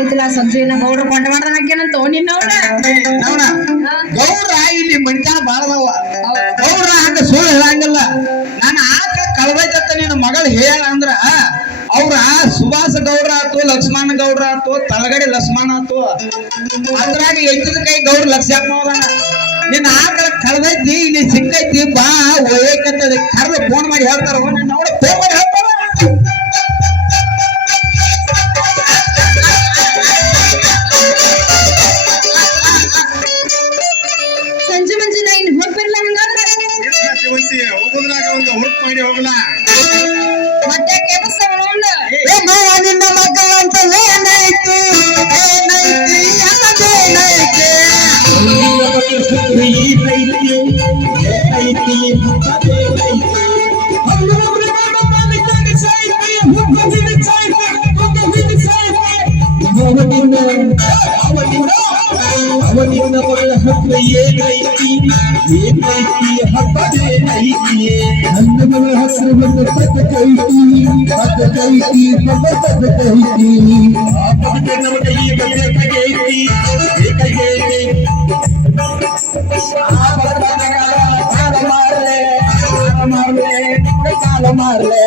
ಐತಿಲ್ಲ ಸಂಜೆನ ಗೌಡ್ರ ಕೊಂಡ ಮಾಡ್ದಂತ ನಿನ್ನವನ ಗೌಡ್ರ ಇಲ್ಲಿ ಮನುಷ್ಯನ ಬಾಳದವ ಗೌಡ್ರ ಹಂಗ ಸುಳ್ಳು ಹೇಳಂಗಿಲ್ಲ. ನಾನು ಆಕಳ ಕಳ್ದೈತತ್ತ ನಿನ್ನ ಮಗಳು ಹೇಳ ಅಂದ್ರ ಅವ್ರ ಸುಭಾಸ ಗೌಡ್ರ ಆತು, ಲಕ್ಷ್ಮಣ ಗೌಡ್ರ ಆತು, ತಳಗಡೆ ಲಕ್ಷ್ಮಣ ಆತು, ಅದ್ರಾಗ ಎತ್ತದ ಕೈ ಗೌಡ್ರ ಲಕ್ಷ್ಮಣ. ನಿನ್ನ ಆಕಳ ಕಳ್ದೈತಿ, ಇಲ್ಲಿ ಸಿಕ್ಕೈತಿ, ಬಾ ಒಯ್ಯಕತ್ತದ ಕರ್ದ ಫೋನ್ ಮಾಡಿ ಹೇಳ್ತಾರ. ನೋಡ ಫೋನ್ ಮಾಡಿ ಹೇಳ್ತಾರ. ಸಂಜೆ ಮಂಜೆ ನಾ ಇನ್ನು ಹೋಗ್ಬರ್ಲ ಹಂಗಂದ್ರೆ ಹೋಗುದ್ರಾಗ ಒಂದು ಹುಡುಕ್ ಮಾಡಿ ಹೋಗ್ಲ. ಮತ್ತೆ ಕೆಲಸ ನಿನ್ನ ಮಕ್ಕಳ ಅಂತ ಏನೈತಿ ಏನೈತಿ ಅನ್ನದೇನೈತಿ ಅವನಿಂದ ಮಗಳ ಹಬ್ಬ ಏನೈತಿ ಏನೈತಿ ಹಬ್ಬದೇನೈತಿ. ನನ್ನ ಮಗಳ ಹಸಿರು ಬಂದ ಪದಕೈತಿ ಪದಕೈತಿ ಪದಕೈತಿ. ಆ ಪದಕ ನಮಗೆ ಈಗ ಬೇಕಾಗೈತಿ ಬೇಕಾಗೈತಿ. ಆ ಪದಕ ಕಾಲ ಮಾರಲೆ ಕಾಲ ಮಾರಲೆ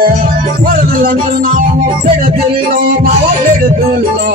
ಹೊರದಲ್ಲ ನಾವು ಬಿಡದಿಲ್ಲೋ ನಾವು ಬಿಡದಿಲ್ಲೋ.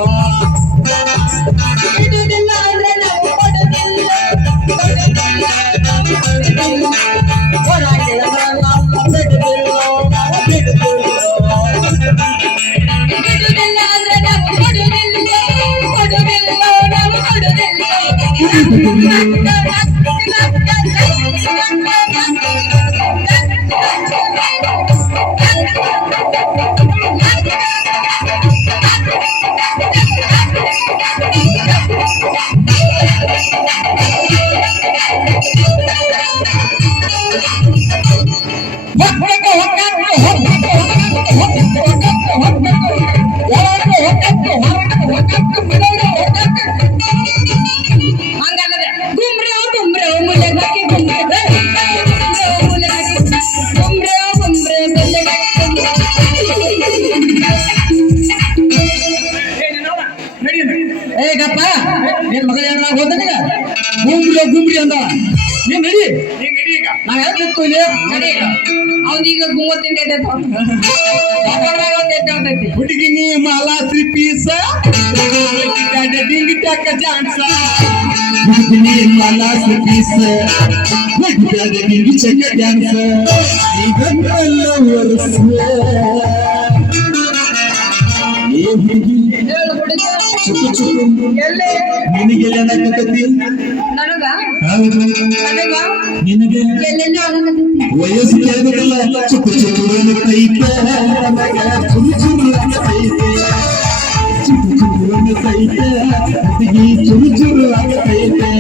ಏಗಪ್ಪ ನಿನ್ ಮಗ ಹೋದಂಗ ಗುಂಬ್ರಿ ಗುಂಬ್ರಿ ಅಂದ ನೀನ್ ನಡಿ ನಾ ಹೇಳ್ತಿತ್ತು ಇಲ್ಲಿ ಅವನೀಗ ಗುಮ್ಮತ್ತಿಂದ ಹುಡುಗಿ ನೀ ಮಾಲಾಶ್ರೀ ಪೀಸ ಡಿಂಗಿ ಟ್ಯಾಕ ಚಾನ್ಸ ಹುಡುಗಿ ನೀ ಮಾಲಾಶ್ರೀ ಪೀಸ ಡಿಂಗಿ ಚೆಕ್ಕ ಡ್ಯಾನ್ಸ ಇದನ್ನೆಲ್ಲ ವರ್ಷ ಚುಕ್ಕು ಚುಕ್ಕು ನಿನಗೆಲ್ಲ ಏನಾಗತ್ತೈತಿ ನಿನಗೆ ವಯಸ್ಸು ಕೇಳಬೇಕಲ್ಲ. ಚುಕ್ಕು ಚುಕ್ಕು ಅನ್ನತೈತೆ ಚುರು ಚುರು ಆಗತೈತೆ ಚುಕ್ಕು ಚುಕ್ಕು ಅನ್ನತೈತೆ ಚುರು ಚುರು ಆಗತೈತೆ.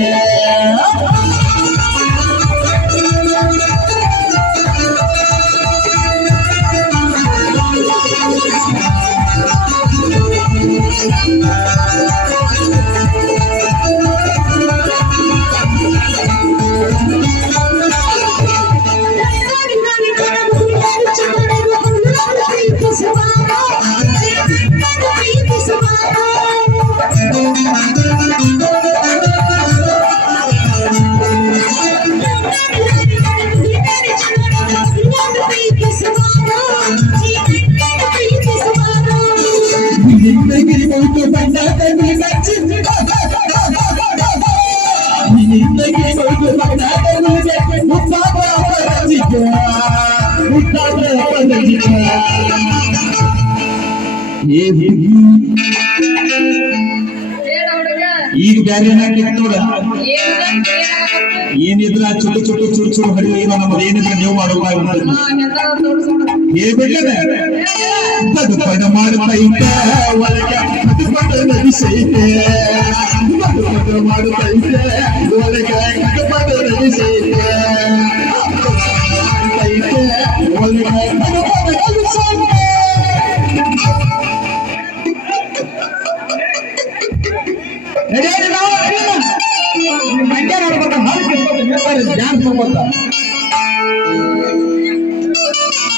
ಈಗ ಬ್ಯಾರೆ ನೋಡ ಏನಿದ್ರ ಚುಟ್ಟು ಚುಟ್ಟು ಚುರು ಚುರು ಹರಿವ ನಮ್ಮದು ಏನಿದ್ರ ನೀವು ಮಾಡುವ ಪದ ಮಾಡುತ್ತೈತೆ ಒಳಗೆ ಪದ ನಡೆಸೈತೆ ಪದ ಮಾಡುತ್ತೈತೆ ಒಳಗೆ ಪದ ನಡೆಸೈತೆ ಒಳಗೆ ಪದ ನಡೆಸೈತೆ. ಡ್ಯಾನ್ಸ್ ಮಾಡ್ಬೋದ